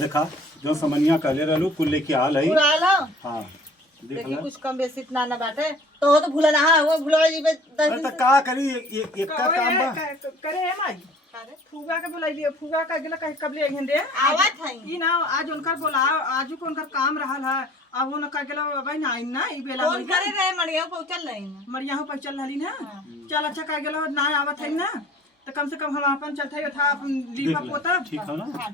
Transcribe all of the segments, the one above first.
देखा जो समनिया कहले रहलू कुल लेके आल है। हां देखी कुछ कम बेसी इतना ना बाटे तो भूला ना वो भूला जी अरे त का करी एक का काम बा करे है माई फुगा के बुलाइलिए फुगा का गेला कहीं कब ले घंटे आवत है ई ना आज उनकर बोला आज को उनकर काम रहल है अब वो न का गेला भाई ना आई ना ई बेला कौन करे रहे मड़िया पहुंचल नहीं मरिया हो पहुंचल रहली ना चल अच्छा का गेला ना आवत है ना तो कम से कम हम अपन चलते था लीपा पोता ठीक है ना। हां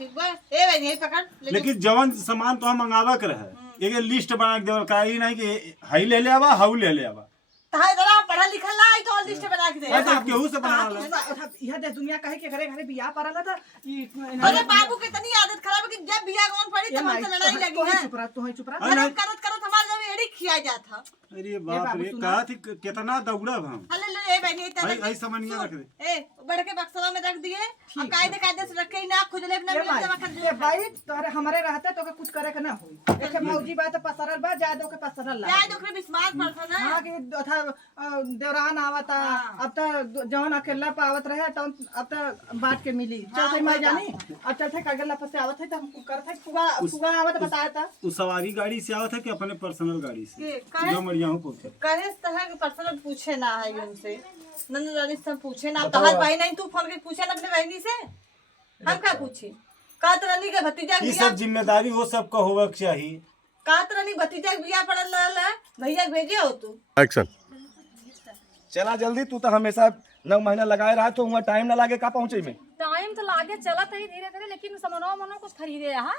ठीक बा ए भाई यही पकड़ लेकिन जवन सामान तो हम मंगावा कर है एक लिस्ट बना के देवल का ई नहीं कि हाई ले ले आवा हाउ ले ले आवा ताहे जरा पढ़ा लिखल ना आई तो लिस्ट बना के दे तो केहू से बना ला यह देश दुनिया कहे के घरे घरे बियाह परला था ई अरे बाबू के तनी आदत खराब है कि जब बियाह कौन पड़ी तब हमसे लड़ाई लगी है तू ही चुप रह करत करत हमार जब एड़ी खिया जात था। अरे बाप रे कहा थी कितना दौड़ब हम। अरे ले ए बहनी भाई भाई समनिया रख दे ए बड़ के बक्सवा में रख दिए और कायदे से रखे ही ना खुजले अपना मिल जमा कर दे भाई तोरे हमारे रहते तो कुछ करे के ना होई देखे मौजी बात पसरल बा जादो के पसरल ला जाय दोकरे विश्वास पड़ता ना हां कि था देवरान आवता अब तो जवन अकेला पावत रहे तो अब तो बांट के मिली चलते मैं जानी अब चलते कागला फसे आवत है तो हम करते फुगा आवत बताया था उस सवारी गाड़ी से आवत है कि अपने पर्सनल गाड़ी से जो मरिया हूं पूछे कहे तरह के पर्सनल पूछे ना है उनसे नंद रानी से पूछे ना तहार भाई नहीं तू फोन के पूछे ना अपने बहनी से हम क्या पूछे कात रानी के भतीजा ये सब जिम्मेदारी वो सब का होगा चाहिए। कात रानी भतीजा के बियाह पड़ल रहल भैया भेजे हो तू एक्शन चला जल्दी तू तो हमेशा 9 महीना लगाए रहा तो वहाँ टाइम ना लागे का पहुँचे में टाइम तो लागे चला ही धीरे धीरे लेकिन सामानवा मनो कुछ खरीदे हां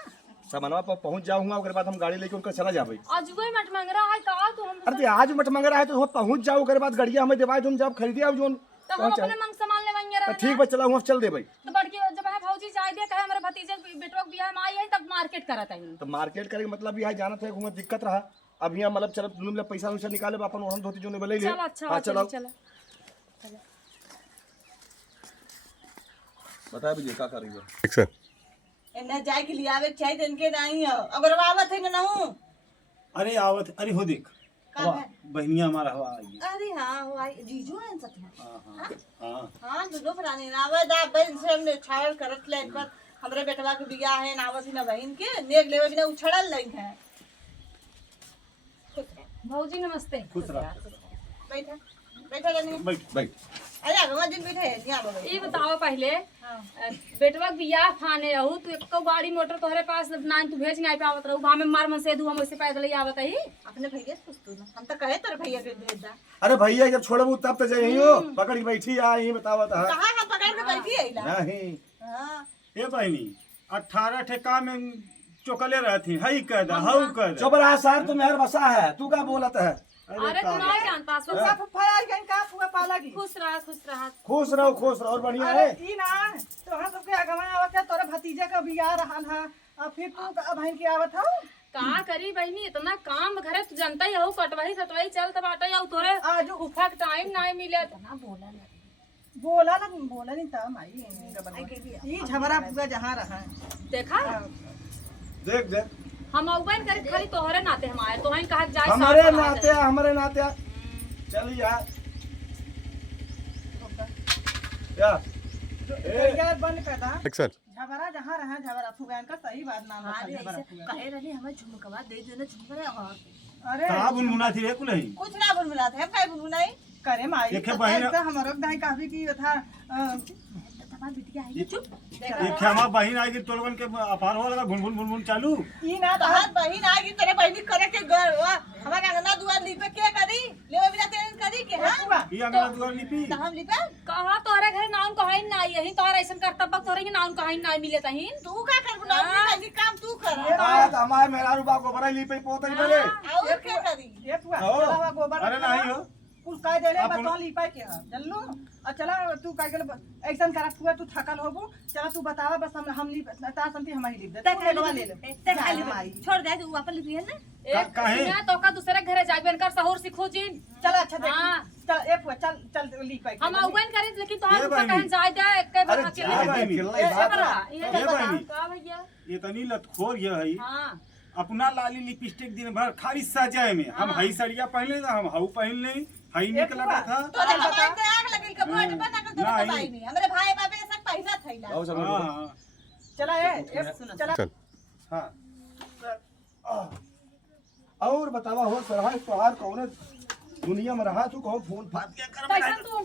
सामानवा पर पहुँच जाऊंगा उसके बाद हम गाड़ी लेके उनका चला जाबे आज कोई मट मांग रहा है का तो हम अरे आज मत मंग रहा है तो वहाँ पहुँच जाओ उसके बाद गाड़िया हमें देवाई तुम जब खरीदिया जोन तो हम अपने मंग सामान लेवांगे तो रहा ठीक बा चला वहाँ चल दे भाई तो बड़की जब है भौजी चाय दे कहे हमारे भतीजे बेटवा के बियाह में आई है तब मार्केट करत है तो मार्केट करे मतलब यहाँ जाना था वहाँ दिक्कत रहा अब यहाँ मतलब चलो तुम लोग पैसा वैसा निकाले अपन ओढ़न धोती जो नहीं बोले चल अच्छा चलो चल बता भी क्या कर रही है एक्शन इन्हें जाय के लिए आवे चाहिए दिन के नहीं हो अगर आवत है ना हूं अरे आवत अरे हो देख बहनिया हमारा हवा आई अरे हां हो आई जीजू है सब हां हां हां दोनों प्राणी नावे दा बहन से हमने छाड़ करत ले एक बार हमरे बेटवा के बियाह है नावत ना बहन के नेक लेवे बिना उछड़ल नहीं है। भौजी नमस्ते खुश रह बैठा बैठा रानी बैठ बैठ अरे आगवा दिन बैठे यहां बाबा ये बताओ पहले बेटवा के बियाह फाने रहू तू एको गाड़ी मोटर तोहरे पास ना तू भेज नहीं पावत रहू भामे मार मन से दू हम वैसे पैदल ही आवत ही अपने भैया से पूछ तू ना हम तो कहे तेरे भैया के भेज दा अरे भैया जब छोड़बू तब तो जाइए हो पकड़ी बैठी आ यही बतावा था कहां हम पकड़ के बैठी है इला नहीं हां ए बहनी 18 ठेका में चोकले रहती हई कह दा हऊ कह दा चुप रहा सर तू मेहर बसा है तू क्या बोलत है अरे तू नहीं जानता सो फुगा फुफाया गन का फुगा पालागी खुश रहा खुश रहो और बढ़िया है ई ना तोहरा सबके अगवा आवत है तोरे भतीजा का बियाह रहल है और फिर तू बहन की आवत हो का करी बहनी इतना काम घरे तू जानता ही हो कटवाई सटवाई चल तब आटा या तोरे आज उफा के टाइम नहीं मिले ना बोला नहीं था माई ई झबरा फुगा जहां रहा देखा देख देख हम औबन करे खाली तोहरे नाते हम आए तोहन कहा जाए हमारे नाते चल यार यार बंद कर दा एक्शन झबरा जहां रहा झबरा फुगान का सही बात नाम है झबरा कहे रही हमें झुमकवा दे देना झुमकवा अरे का बुनमुना थी रे कुलही कुछ ना बुलबुला थे काय बुलबुलाई करे माई देखे बहन हमारो दाई काफी की था तमाम बिटिया है चुप एक हमार बहन आएगी तोलवन के अपार हो लगा भुन भुन चालू ई ना तहार बहिन आगी तेरे बहिनी करे के घर हमारे अंगना दुआर लिपे के करी लेवे बिना तेरे करी के हां ई अंगना दुआर लिपी तो हम लिपे कहा तोरे घर नाउन कहाइन ना यही तोरे ऐसन करतब तोरे के नाउन कहाइन ना मिले तहिन तू का कर बुला नहीं काम तू कर हमारे मेरा रूपा को बड़ा ली पे पोतरी बने और क्या करी ये हुआ चला गोबर अरे नहीं हो कुल कह देले बता ली पाए के जल्लू और चला तू कह गेल एक्शन करा हुआ तू थकल होबू चला तू बतावा बस हम ली ता संती हम ही ली दे तक ले ले माई छोड़ दे तू वापस लिपी है ना एक कहिया तो का दूसरे घरे जाइबन कर सहूर सिखो जिन चल अच्छा देख चल एक हुआ चल ली पाए हम औबन करे लेकिन तोहर तो कहीं जाय दे एक के बार अकेले ये का भैया ये तनी लतखोर ये है हां अपना लाली लिपस्टिक दिन भर खाली सजाए में हम हई सड़िया पहले हम हऊ पहन ले हई निकला था तो हमारे ते आग लगिल के बोट बना के तो भाई नहीं हमरे भाई बाबे सब पहला थैला हां चला चला चल हाँ और बतावा हो सरहा तोहार कौन दुनिया में रहा तू कौन फोन फाट क्या कर कैसे तू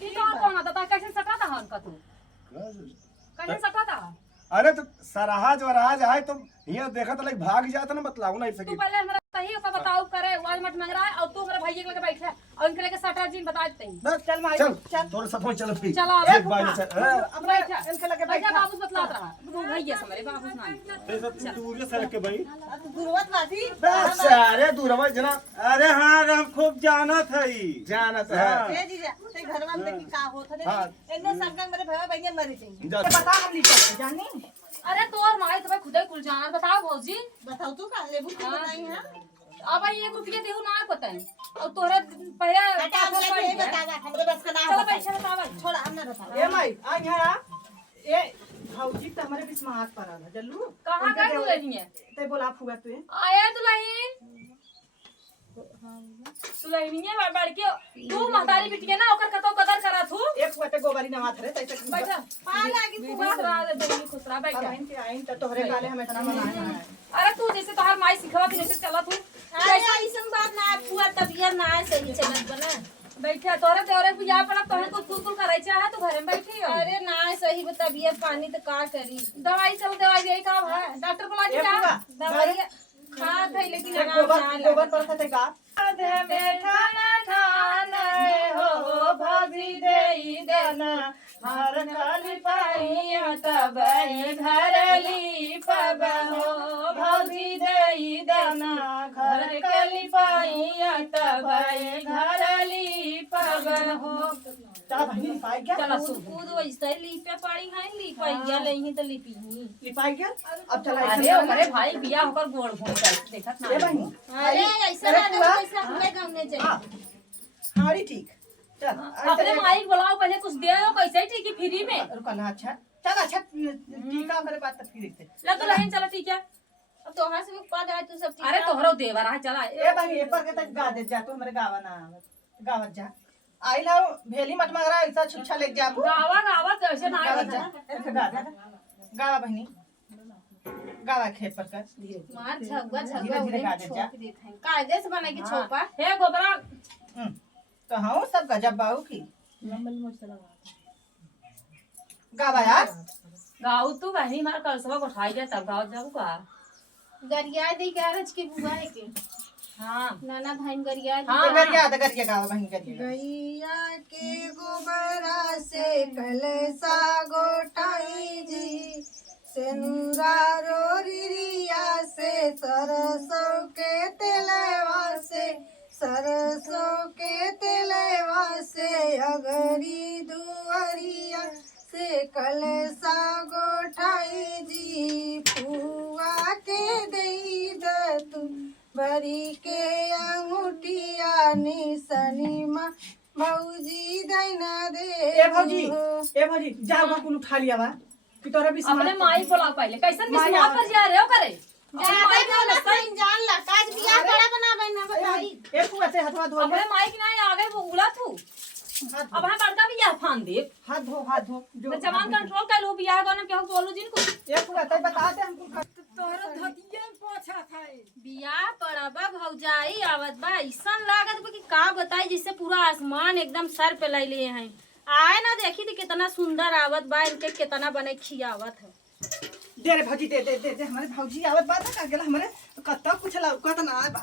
की कौन आता था कैसे सटा था उनका तू कैसे सटा था अरे तो सराहाज वराज आए तो यहाँ देखा तो लाइक भाग जाता ना बतलाऊ नहीं तू सकी पहले हमरा सही ओका बताओ करे वाज मत मंग रहा है और तू हमरा भैया के लेके बैठ है और इनके लेके सटा जी बता देते ही चल माई चल चल तोरे सफर चल फिर चलो एक बार चल अब इनके लगे भैया बाबू बतला रहा तू भैया से मेरे बाबू ना तो सब दूर से रख के भाई गुरुवत माथी बस अरे दूर भाई जना अरे हाँ हम खूब जानत है जानत है ए जीजा ते घरवा में की का होत है हाँ। इन्ने संगन मेरे भैया भैया मर जाएंगे जा बता हम लीटर जानी अरे तोर माई तो भाई खुद ही कुल जान बताओ भौजी बताओ तू का लेबू की बताई हां अब भाई 1 रुपया देहु ना पता है और तोहरा पहले बेटा हम ये बता हमरे बस का ना चलो होता पैसा बतावा छोड़ हमने बता ए माई आ यहाँ ए भौजी तो हमारे बीच में हाथ पर आला जल्लू कहां गई तू लेनी है ते बोला फुगा तू आया दुल्हन दुल्हन है बड़की तू महतारी बिटिया ना ओकर कतो कदर करा तू एक फुगा ते गोबरी नवात रे तैसे बैठा पा लागी तू खुश रहा दे खुश रहा बैठ बहन के आइन तो तोहरे गाले हम इतना बनाया है अरे तू जैसे तोहर माई सिखवा थी जैसे चला तू अरे ऐसन बात ना पुआ तबियत ना सही चलत बना बैठा तोरे तोरे पूजा पड़ा तोहे को कुल करे चाहे तो घर में बैठी हो अरे ना सही तबियत पानी तो का करी दवाई चल दवाई दे का है डॉक्टर बुला ए दिया फुगा दवाई खा थे लेकिन आराम गोबर ना गोबर लगा पर थे गा आधे में ठाना ठाना हो भाभी देई देना हर काली पाई तबई घरली पब हो भाभी देई देना घर काली पाई तबई घरली पब हो चला बहन पाई क्या चला सु कूद वैसे लीपे पड़ी है लिपाइया नहीं तो लिपी लिपाई क्या अब चला अरे अरे भाई बिया होकर गोड़ घूम कर देखत ए ना बहन अरे ऐसा ना कैसा पूरे गांव में जाए हाड़ी ठीक चल अपने माइक बुलाओ पहले कुछ दे दो कैसे ठीक है फ्री में रुका ना अच्छा चल अच्छा टीका करे बात तो फिर से ले तो लहन चलो ठीक है अब तो वहां से पा जाए तू सब अरे तोहरो देवर आ चला ए बहन ये पर के तक गा दे जा तू हमरे गावा ना गावत जा आई लाओ भेली मत मगरा ऐसा छुच्छा ले जा गावा गावा कैसे ना गावत जा गा दे गावा बहनी गावा खेत पर कर मार झगवा झगवा धीरे धीरे गा दे जा कायदे से बना के छोपा हे गोबरा तो हाँ सब गजब बाऊ की गावा यार गाऊ तू बहनी मार कर सब उठाई दे तब गाओ जाऊ का गरिया दे के आरज के बुआ है के हां नाना भाई गरिया हाँ, गरिया गावा बहन गरिया गैया के गोबरा से कलसा गोटाई जी सेनुरा रोरिया से सरसों के तेलवा से सरसों के तेलवा से अगरी दुआरिया से कलसा गोठाई जी फुआ के दई दतु बरी के अंगूठिया निसनी मा भौजी दैना दे ए भौजी जा वहां कुल उठा लिया बा कि तोरा भी अपने माई बुलाओ पहले कैसन माई बिस्वा पर जा रहे हो करे जान ला काज बियाह बड़ा बनावे ना बताई ए फुआ से हाथ धो अपने माई के ना आगे बोला तू अब हम बड़का भी या फान दे हाथ धो तो जवान कंट्रोल कर लो बियाह गाना के बोलू जिनको ए फुआ तय बता दे हमको तोहरा धतिया पोछा खाए बियाह पड़ाबा भौजाई आवत बा ऐसन लागत बा कि का बताई जैसे पूरा आसमान एकदम सर पे लैले हैं आए ना देखी थी कितना सुंदर आवत बा इनके कितना बने खियावत है दे रे भौजी दे दे दे दे हमारे भौजी आवत बात का गेला हमारे कत्ता कुछ लौकत ना बा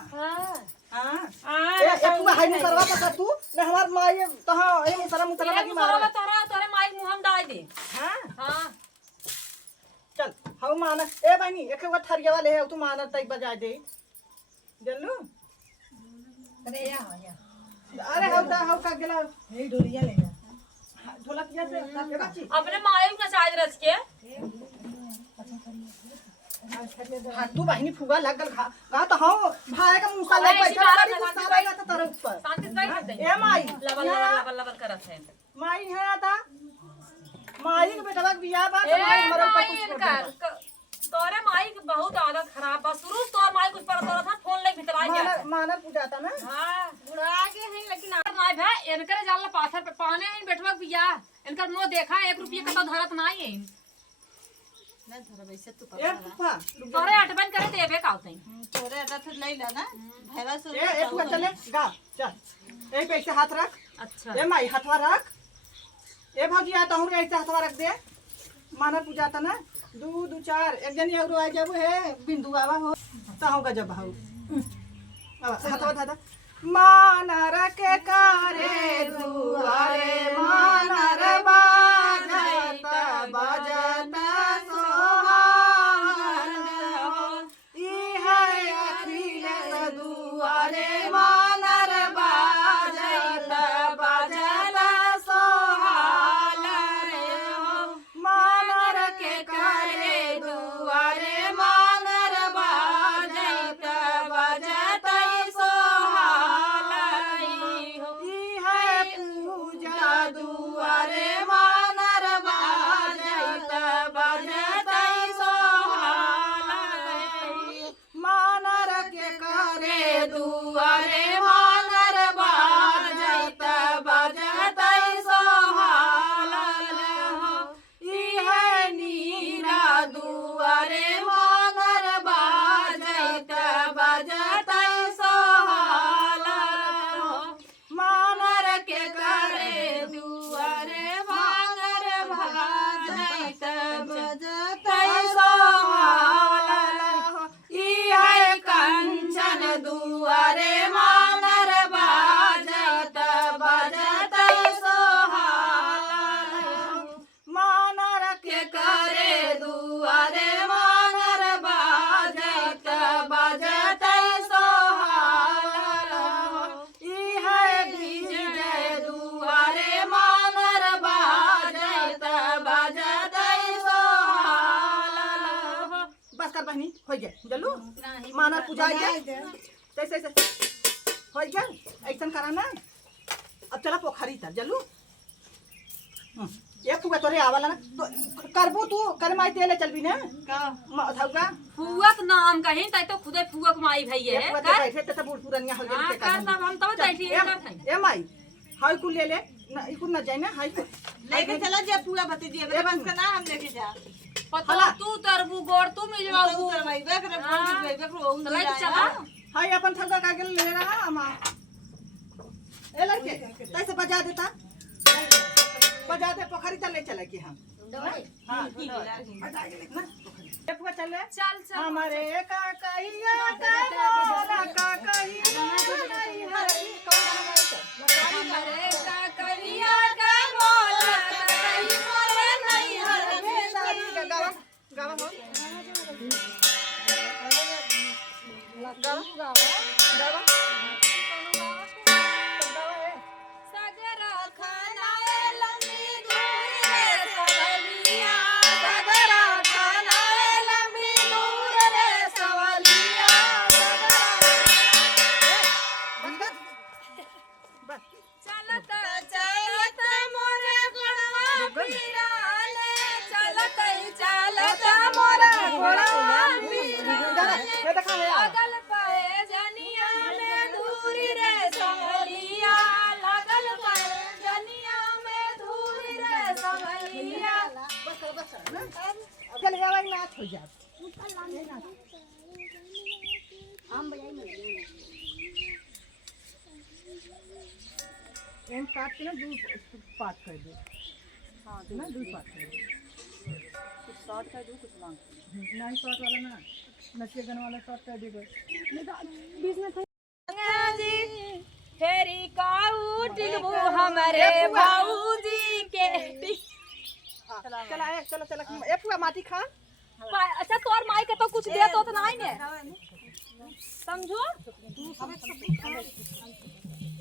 हां ए फुआ हाय में करवा पता तू ने हमार माई तहां ए मुसरा लगी मार तोरा तोरे माई मुहम डाल दे हां हां चल हाउ माना ए बहनी एक बार थरिया वाले है तू माना तई बजा दे जल्लू अरे हाउ का गेला ए डोरिया ले जा ढोलकिया से ये बच्ची अपने माई ना चाय रच के हां तू बहनी फुगा लगल गा तो हां भाई का मुंह साले बैठा बड़ी गुस्सा लगा था तेरे ऊपर शांति से बैठ दे ए माई लबल लबल लबल करत है माई है आता माई के बेटा का बियाह बा तो ए माई मरो माई कुछ इनका तोरे माई की बहुत आदत खराब बा शुरू तोर माई कुछ पर तोरा था फोन ले भीतर आ गया माना पूजाता ना हां बुढ़ा के हैं लेकिन माई भाई इनकर जाला पाथर पे पाने हैं बेटवा बिया इनकर मुंह देखा 1 रुपया का तो धरत नहीं है ना धर वैसे तू ए फूफा रुक जा। तोरे अटबन करे देबे काउतई तोरे अटा फिर ले ला ना भैवा से ए फूफा चले गा चल ए पे ऐसे हाथ रख अच्छा ए माई हाथवा रख ए भौजी आता हूँ ऐसे हाथवा रख दे माना पूजा था ना 2 2 4 एक जन एगो आ जाबो है बिंदु आवा हो ताहू गजब हाउ हाथवा था मानर के कारे दुआरे मानर बाजत बजत सोहान ई है अखिल दुआरे मानर बाजत बजत सोहान मानर के कारे दुआरे मानर बाजत बजत दुआरे मानर बाजत बजत सोहाल मानर के करे दुआरे मानर बाजत बजत सोहाल ई है नीरा दुआरे मानर बाजत बजत सोहाल मानर के करे दुआरे मानर बाजत बजत सोहाल ई है कंचन दुआरे मानर बाजत बजत सोहाल मानर के करे दुआरे मानर बाजत बजत सोहाल ई है विजय दुआरे मानर बाजत बजत सोहाल बस कर बहनी हो गया जल्लू मानर पूजा हो गया कैसे हो गया ऐसा करा ना अब चला पोखरी तक जल्लू ये फुगा तोरे आवला ना तो करबू तू कर माई तेले चलबी ना का धौका फुवक नाम कहीं तै तो खुदे फुवक माई भैये ये है फुगा का बैठे त बूढ़ पुरनिया हो हां गेल का सब हम तो बैठी है करथई ए माई हाई कुल ले ले ना इकु ना जाए ना हाई लेके चला जे पूरा भतीजी है बस का ना हम लेके जा पता तू तरबू गोड़ तू मिलवाऊ तू करवाई बे करे फोन बे को ओम चला चला हाई अपन थका का गेल ले रहा अमा ए लड़के कैसे बजा देता बजा दे पोखरी चले चले की हम हां ये फुगा चले चल चल हमारे का कहिया का मोला का कहिया नहीं हरी कौन हमरे का करिया का मोला कहीं मोरे नहीं हर गावा गावा हो गावा गावा सगर खानाए लंबी दूर रे सवलिया सगर खानाए लंबी दूर रे सवलिया चलत चलत मोरे गुणवा पीराले चलत चलत मोरे गुणवा पीराले लगल पाए जनिया में धूरी रे सवलिया लगल पाए जनिया में धूरी रे सवलिया चल गावा नाच हो जा एम काट के ना दू पार्ट कर दे हाँ ना दू पार्ट कर दे कुछ शॉर्ट कर दो कुछ लॉन्ग नहीं शॉर्ट वाला ना नचिए गाने वाला शॉर्ट कर दे बीच में फेरी काऊ टिकबू हमरे बाऊजी के चला ए चलो चला ए फुआ माटी खा अच्छा तोर माई के तो कुछ दे तो नहीं ने समझो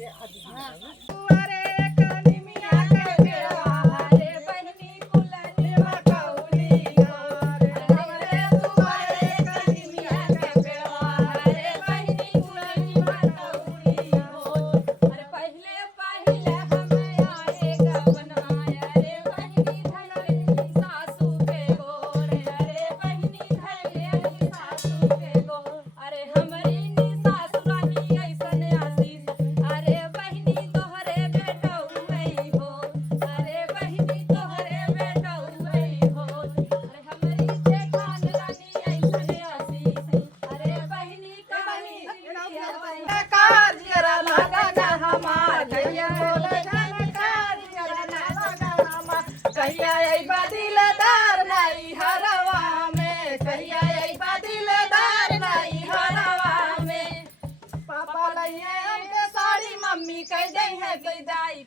अरे कानी मिया के बेवा हरे बहनी कुलनी मकौली हरे तुम्हारे कानी मिया के बेवा हरे बहनी कुलनी मकौली अरे पहले पहले हमें आएगा बनाया रे बहनी धैले सासू के गोर अरे बहनी धैले सासू के गोर अरे हमारी नी सासु रानी ऐसन आशीष अरे बहनी तोहरे बेटा नहीं हो अरे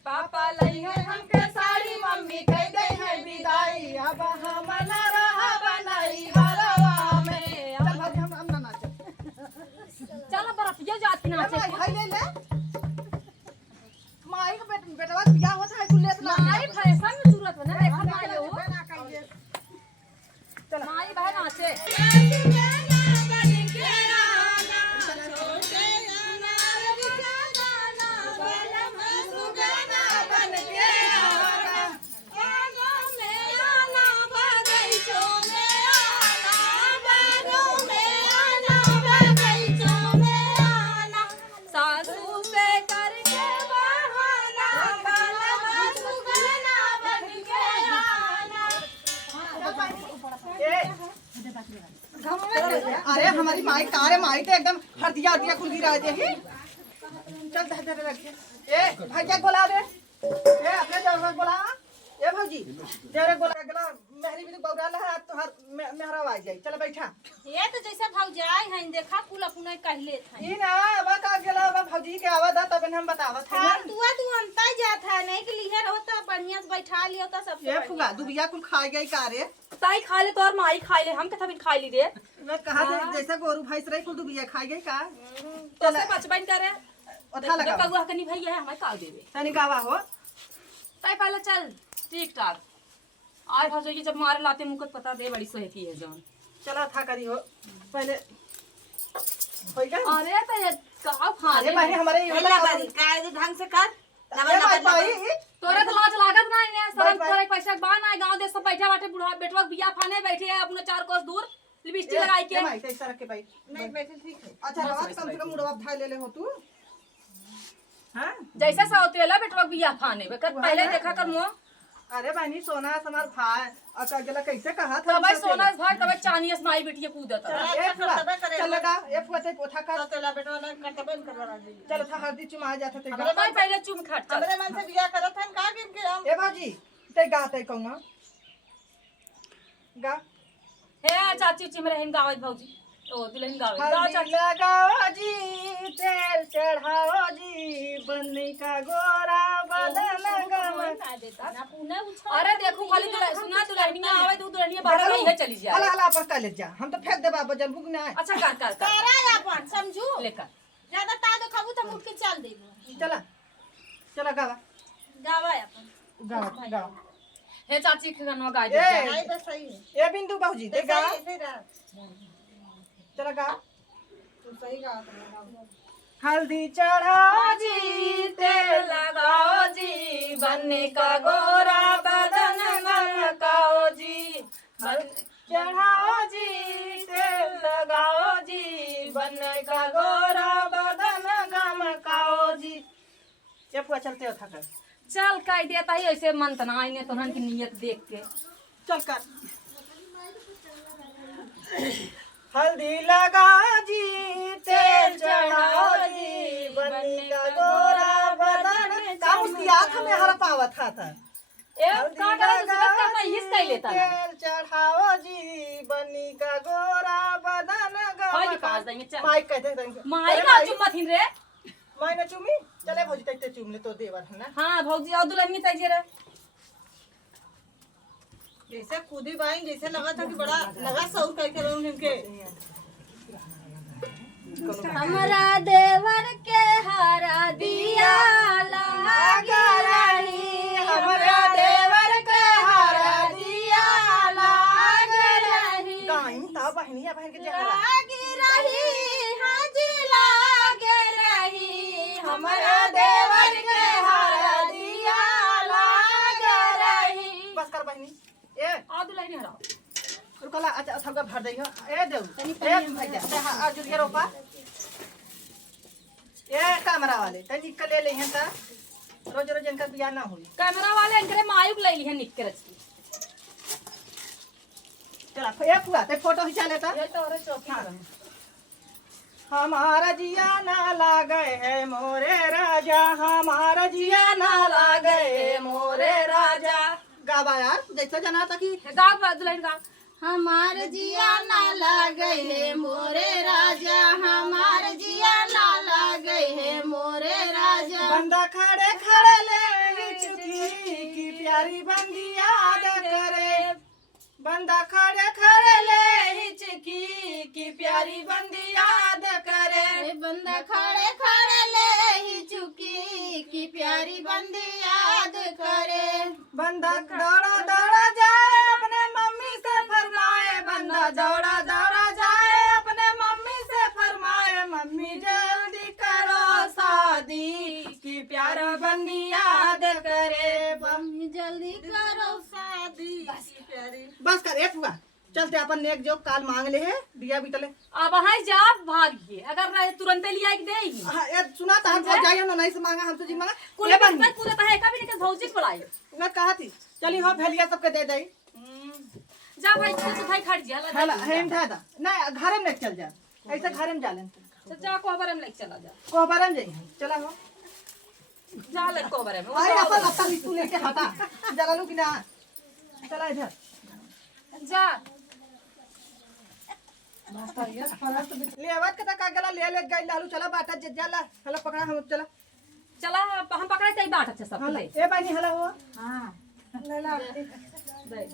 पापा लई है हमके साड़ी मम्मी कह दे है विदाई अब हम न रहा बनाई हरवा में। चल भाभी हम ना नाचे। चलो बरतिया जाती नाचे भाई भाई ले ले। माई का बेटवा बियाह होता है कुल्ले तो माई फैशन में जरूरत है ना देखा माई हो माई भाई नाचे सासू से करके बहाना बाला सुगना बन के आना। अरे हमारी माई कार है, माई तो एकदम हरदिया हरदिया खुल गिरा दे ही। चल धर धर रख दे। ए भाई क्या बोला रे? ए अपने देवर बोला। ए भौजी देवर बोला गला मेहरी भी तो बौराला है तो हर मेहरा आ जाई। चल बैठा। ये तो जैसे भौजाई है देखा कुल अपने कहले था ई ना अब का गेला अब भौजी के आवाज आ तब हम बतावत है। हां तू अंता जात है नहीं कि लिए रहता बढ़िया से बैठा लियो तो सब ए फुगा दुबिया कुल खा गई कारे। ताई खा ले तो और माई खा ले हम कथा बिन खा ली रे मैं कहा थे जैसे गोरू भैंस रही कुल दुबिया खा गई का। तो से बचपन करे उठा लगा कगुआ कनी भैया है हमें काल देवे तनी गावा हो। ताई पहले चल ठीक ठाक आय भाजो की जब मारे लाते मुकत पता दे बड़ी सोहती है जान चला था करी हो पहले होई का। अरे तो ये का खा अरे भाई हमारे ये पहला बारी काय दे ढंग से कर अरे भाई भाई तोरे तो लाज लागत ना इने भाई, सब तोरे पैसा बान आए गांव देश सब बैठे बाटे बुढ़ा बेटवा बिया फाने बैठे है अपने 4 कोस दूर लिपस्टिक लगाई के भाई कैसा रख के भाई नहीं बैठे ठीक है। अच्छा रात कम से कम मुड़वा भाई ले ले हो तू। हां जैसे साउतेला बेटवा बिया फाने बेकर पहले देखा कर मो अरे बहनी सोना समार भाई और का गला कैसे कहा था तब सोना भाई तब चानियस माई बेटिए कूदत चल लगा ये फुटे पोथा का तो तेला बेटवा ना कर्तव्य करवा दे। चल था हरदी चुमा जाता थे। हमरे भाई पहले चुम खाट चल हमरे मन से बियाह करत हन का गिन के हम ए बाजी ते गाते कहूं गा हे चाची चिमरे गावत भौजी ओ दुल्हन गावत गाओ हल्दी चाची लगाओ जी तेल चढ़ाओ जी बन्नी का गोरा बदन गम। अरे देखो खाली सुना दुल्हनिया आवे तो दुल्हनिया बाहर नहीं चली जाए हला हला पर कॉलेज जा हम तो फेंक देबा बजल बुक ना। अच्छा कर तारा अपन समझू लेकर ज्यादा तादो खाबू तो मुड़ के चल देबो। चला चला गावा गावा अपन गावा गावा। हे चाची के गनवा गाय ए दे नहीं बस सही है। ए बिंदु बाबूजी ते गा ऐसे रहा चला गा। तू सही कहा। हल्दी चढ़ाओ जी तेल लगाओ जी बनने का गोरा बदन गमकाओ जी चढ़ाओ जी तेल लगाओ जी बनने का गोरा बदन गमकाओ जी। ये पूरा चलते हो था कर चल कह देता ही ऐसे मन तना आईने तोहन की नियत देख के चल कर। हल्दी लगाओ जी तेल चढ़ाओ जी बन्नी का गोरा बदन का मुस्कियात हमें हर पावा था ए का करे दूसरा का मैं हिस कह लेता ना तेल चढ़ाओ जी बन्नी का गोरा बदन हाय गम। के पास देंगे चल माइक कहते हैं माई का चुम्मा थीन रे माई ना चुमी चले भौजी तक चुम ले तो देवर है ना। हां भौजी और दुल्हन चाहिए रे जैसे खुदी बाई जैसे लगा था कि बड़ा लगा सौर करके रहूं इनके। हमरा देवर के हरा दिया लागे रही हमरा देवर के हरा दिया लागे रही काई ता बहनिया बहन के जहरा लागे रही हां जी लागे रही हमरा देवर के हरा दिया लागे रही बस कर बहनी ए आ दुल्हन हरा रुकला अच्छा सबका भर दई हो ए देऊ ए भैया ते आ जुरिया रोपा ए कैमरा वाले ते निकल ले हैं ता रोज रोज इनका बियाह ना होई। कैमरा वाले इनकरे मायूक ले लिहन निक के रच चला ए पूरा ते फोटो खिंचा लेता। ये तो रे चौकी हाँ। हमारा जिया ना लागे है मोरे राजा हमारा जिया ना लागे है मोरे राजा। गावा यार जैसा जाना था कि गाँव दुल्हन गाँव हमार जिया ना लागे है मोरे राजा हमार जिया ना लागे है मोरे राजा। बंदा खड़े खड़े ले बंदा खड़े खड़े ले हिचकी की प्यारी बंदी याद करे। ए बंदा खड़े खड़े ले ही चुकी की प्यारी बंदी याद करे। बंदा दौड़ा दौड़ा जाए अपने मम्मी से फरमाए, बंदा दौड़ा दौड़ा जाए अपने मम्मी से फरमाए, मम्मी जल्दी करो शादी की प्यारी बंदी याद करे। मम्मी जल्दी करो शादी की प्यारी। बस कर एक हुआ, चलते अपन नेक जो काल मांग ले है दिया बीतले। अब हाय जा भागिए अगर तुरंत लिया के देगी ये सुना था हम बहुत जाइए ना, नहीं से मांगा हमसे जी मांगा कुल ये बन किस्मत पूरा तो है कभी नहीं भौजी पड़ाई मैं कहा थी चली हो भेलिया सबके दे दई। जा भाई तू भाई खड़ जा हेला हेम था दा ना घर में चल जा, ऐसे घर में जालन जा कोहबर में लेके चला जा कोहबर में जाई चला हो जा ले कोहबर में आई अपन अपन तू लेके हटा जला लू कि ना चला इधर जा ले आवाज कता का गला ले गई लालू चला बाटा जाला हला पकड़ा हम चला चला हम पकड़े तई बाट अच्छा सब हला ले ए बानी हला हो हां ले ला दे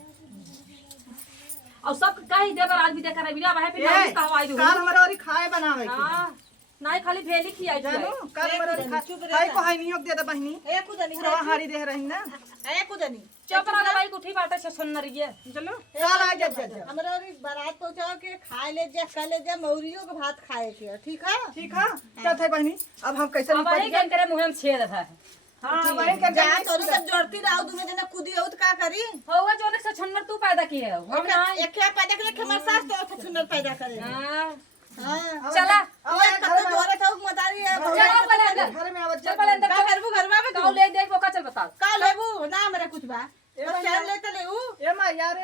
और सब कहीं देवर आज भी देख रहे बिना भाई पे ए नाम का हवाई दो काल हमारा और खाए बनावे के हां नहीं खाली भेली खियाई जानू काल हमारा और खाए को हाई नहीं दे दे बहनी ए कुदनी पूरा हारी दे रही ना ए कुदनी चुप रह भाई उठी बाटे से सुन रही है चलो काल आ जा हमरा और बारात पहुंचाओ के खाए ले जा खा ले जा मौरियों के भात खाए के ठीक है। ठीक है क्या थे बहनी अब हम कैसे अब वही गन करे मुंह में छेद है हां वही कर जा तोरी सब जोड़ती रहो दोनों जना कूदी हो तो का करी। होगा जोने से छन्नर तू पैदा किए हो हम ना एक क्या पैदा करे हमर सास तो सुंदर पैदा करे। हां हां चला अब ये कत जोरे था मदारी है चलो पहले अंदर घर में आवत चल पहले अंदर का करबू घरवा में तो ले देख वो का चल बता का लेबू ना हमरा कुछ बा बस चार लेते लेऊ ए मां यार